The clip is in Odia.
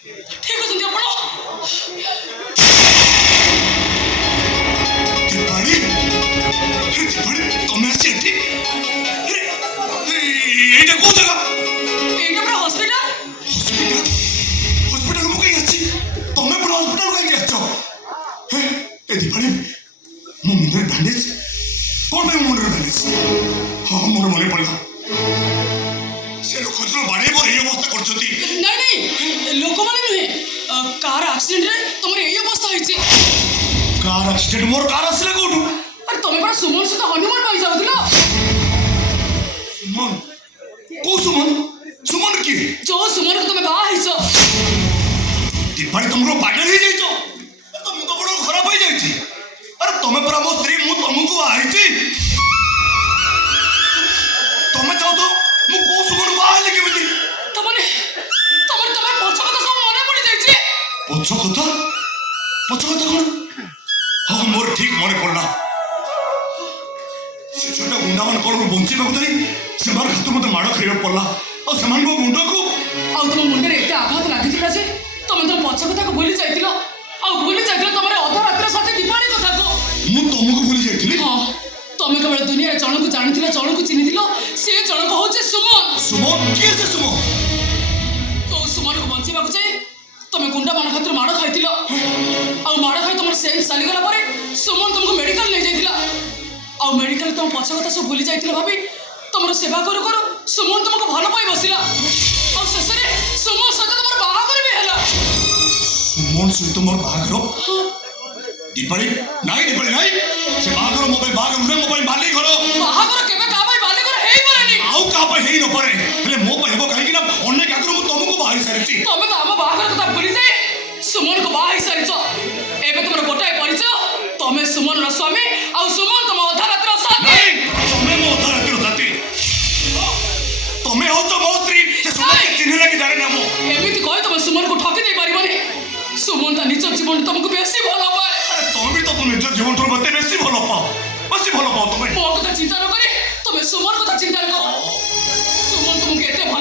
ঠিক অଛନ୍ତି ଆପଣ? ଦୀପାଳି ଦୀପାଳି ତମେ ଆସି ଏଠି ଏଇଟା କୋଉ ଜାଗା? ଏଇଟା ପୁରା ହସ୍ପିଟାଲ। ହସ୍ପିଟାଲ ହସ୍ପିଟାଲ ମୁଁ କାହିଁ ଆସିଛି? ତମେ ପୁରା ହସ୍ପିଟାଲ କାହିଁକି ଆସିଛ? ଏ ଦୀପାଳି ମୋ ମୁଣ୍ଡରେ ବ୍ୟାଣ୍ଡେଜ କଣ ପାଇଁ ମୋ ମୁଣ୍ଡରେ ବ୍ୟାଣ୍ଡେଜ? ହଁ ମୋର ମନେ ପଡ଼ିଲା ସେ ଲୋକ ଯେତେବେଳେ ବାଡ଼େଇ ମୋର ଏଇ ଅବସ୍ଥା କରୁଛନ୍ତି। ନାଇଁ ନାଇଁ ଲୋକମାନେ ନୁହେଁ, କାର ଆକ୍ସିଡେଣ୍ଟରେ ତମର ଏଇ ଅବସ୍ଥା ହେଇଛି। Car accident? ମୋର କାର ଆସିଲା କୋଉଠୁ? ଆରେ ତମେ ପରା ସୁମନ ସହିତ ହନିମୁନ ପାଇଁ ଯାଉଥିଲ। ସୁମନ? କୋଉ ସୁମନ? ସୁମନ କିଏ? ଯୋଉ ସୁମନକୁ ତମେ ବାହା ହେଇଛ। ଦୀପାଳି ତମର ପାଗଳ ହେଇଯାଇଛ? ତମ ମୁଣ୍ଡ ବଡ ଖରାପ ହେଇଯାଇଛି। ଆରେ ତମେ ପରା ମୋ ସ୍ତ୍ରୀ, ମୁଁ ତମକୁ ବାହା ହେଇଛି। ତମେ ଚାହୁଁ ତ ମୁଁ କୋଉ ସୁମନକୁ ବାହା ହେଲି କେମିତି? ତମର ପଛ କଥା ସବୁ ମନେ ପଡିଯାଇଛି। ପଛ କଥା? ପଛ କଥା କଣ? ହଁ ମୋର ଠିକ ମନେ ପଡିଲା। ସେ ଛୋଟ ଗୁଣ୍ଡାମାନ କଣ ବଞ୍ଚିବାକୁ ଯାଇ ସେମାନଙ୍କ ହାତରୁ ମତେ ମାଡ଼ ଖାଇବାକୁ ପଡିଲା। ଆଉ ସେମାନଙ୍କ ମୁଣ୍ଡକୁ ଆଉ ତମ ମୁଣ୍ଡରେ ଏତେ ଆଘାତ ଲାଗିଥିଲା ଯେ ତମେ ତମ ପଛ କଥାକୁ ଭୁଲି ଯାଇଥିଲ। ଆଉ ଭୁଲି ଯାଇଥିଲ ତମର ଅଧା ରାତ୍ର ସାଥେ ଦୀପାଳି କଥାକୁ। ମୁଁ ତମକୁ ଭୁଲି ଯାଇଥିଲି? ହଁ, ତମେ କେବଳ ଦୁନିଆରେ ଜଣକୁ ଜାଣିଥିଲ, ଜଣକୁ ଚିହ୍ନିଥିଲ। ସେ ଜଣକ ହଉଛି ସୁମନ। ସୁମନ? କିଏ ସେ ସୁମନ? ଯୋଉ ସୁମନକୁ ବଞ୍ଚିବାକୁ ଯାଇ ତମେ ଗୁଣ୍ଡାମାନ ହାତରୁ ମାଡ଼ ଖାଇଥିଲ। ଆଉ ମାଡ଼ ଖାଇ ତମର ସେନ୍ସ ଚାଲିଗଲା ପରେ ସୁମନ ତମକୁ ମେଡିକାଲ ନେଇଯାଇଥିଲା। ଆଉ ମେଡିକାଲ ତମ ପଛ କଥା ସବୁ ଭୁଲି ଯାଇଥିଲ ଭାବି ତମର ସେବା କରୁ କରୁ ସୁମନ ତମକୁ ଭଲ ପାଇ ବସିଲା। ଆଉ ଶେଷରେ ସୁମନ ସହିତ ତମର ବାହାଘର ବି ହେଲା। ସୁମନ ସହିତ ମୋର ବାହାଘର? ଦୀପାଳି ନାଇଁ, ଦୀପାଳି ନାଇଁ। ସେ ବାହାଘର ମୋ ପାଇଁ ବାହାଘର ନୁହେଁ, ମୋ ପାଇଁ ବାଲି ଘର। ବାହାଘର କେବେ କାହା ପାଇଁ ବାଲିଘର ହେଇପାରେନି। ଆଉ କାହା ପାଇଁ ହେଇ ନପାରେ, ହେଲେ ମୋ ପାଇଁ ହେବ କାହିଁକି ନା ଅନେକ ଆଗରୁ ମୁଁ ତମକୁ ବାହା ହେଇ ସାରିଛି। ତମେ ତ ଆମ ବାହାଘର କଥା ଭୁଲି ଯାଇ ସୁମନକୁ ବାହା ହେଇସାରିଛ। ଏବେ ତମର ଗୋଟାଏ ପରିଚୟ, ତମେ ସୁମନର ସ୍ୱାମୀ ଆଉ ସୁମନ ତମ ଅଧା ରାତ୍ର ସାଥୀ। ନାଇଁ, ତମେ ମୋ ଅଧା ରାତିର ସାଥୀ। ତମେ ହଉଛ ମୋ ସ୍ତ୍ରୀ। ସେ ସୁମନ ଚିହ୍ନିଲା କି ଜାଣିନା ମୁଁ। ଏମିତି କହି ତମେ ସୁମନକୁ ଠକି ଦେଇ ପାରିବନି। ସୁମନ ତା ନିଜ ଜୀବନ ତମକୁ ବେଶୀ ଭଲ ପାଏ। ଆରେ ତମେ ବି ତ ନିଜ ଜୀବନଠାରୁ ମତେ ବେଶୀ ଭଲ ପାଅ। ବେଶୀ ଭଲ ପାଅ ତମେ। ମୋ କଥା ଚିନ୍ତା ନ କରି ତମେ ସୁମନ କଥା ଚିନ୍ତା କର। ସୁମନ ତମକୁ ଏତେ ଭଲ